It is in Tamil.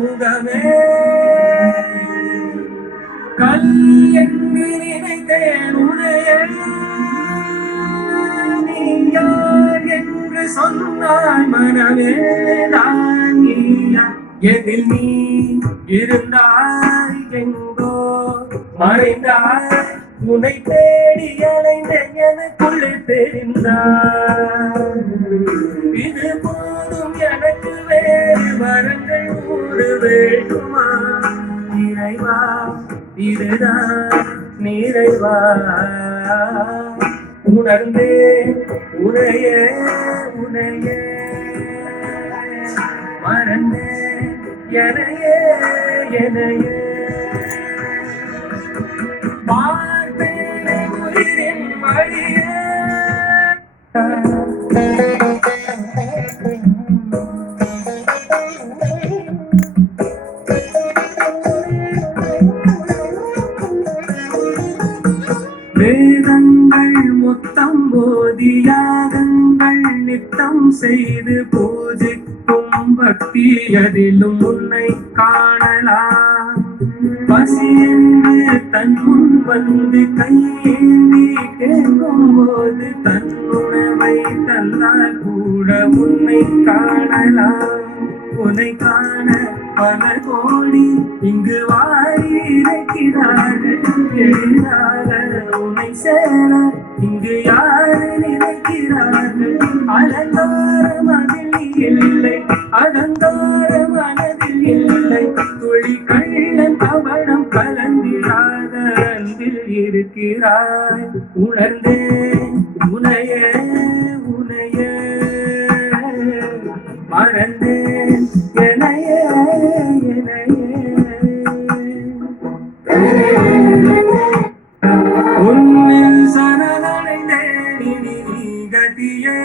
முகமே கல் என்று நினைத்தேன் உனையே நீ என்று மனமே நான் எதில் நீ இருந்தாய் எங்கோ மறைந்தாய் உன்னை தேடி அலைந்த எனக்குள்ளே தெரிந்தார் இது போதும் எனக்கு வேறு வரங்கள் ஊறு வேண்டுமா? இறைவா இதுதான் நிறைவா? உணர்ந்தே உனையே உனையே. மறந்தே எனையே எனையே வேதங்கள் முத்தம் போதியாகங்கள் நித்தம் செய்து பூஜிக்கும் பக்தி அதிலும் உன்னை காணலாம். பசி என்று தன் முன் வந்து கையேந்தி கேட்கும் போது தன் உணவை தந்தால் கூட உன்னை காணலாம். உன்னை காண பல கோடி இங்கு வாரி இருக்கிறார்கள் எளிதாக உன்னை சேர. இங்கு யாரு நினைக்கிறார்கள்? அலங்கார மதில் இல்லை. அலங்கார மனதில் இல்லை. துளி கள்ளன் கவனம் கலந்திராத அன்பில் இருக்கிறாய். உணர்ந்தே உனையே உனையே. மறந்தே நீ கதியே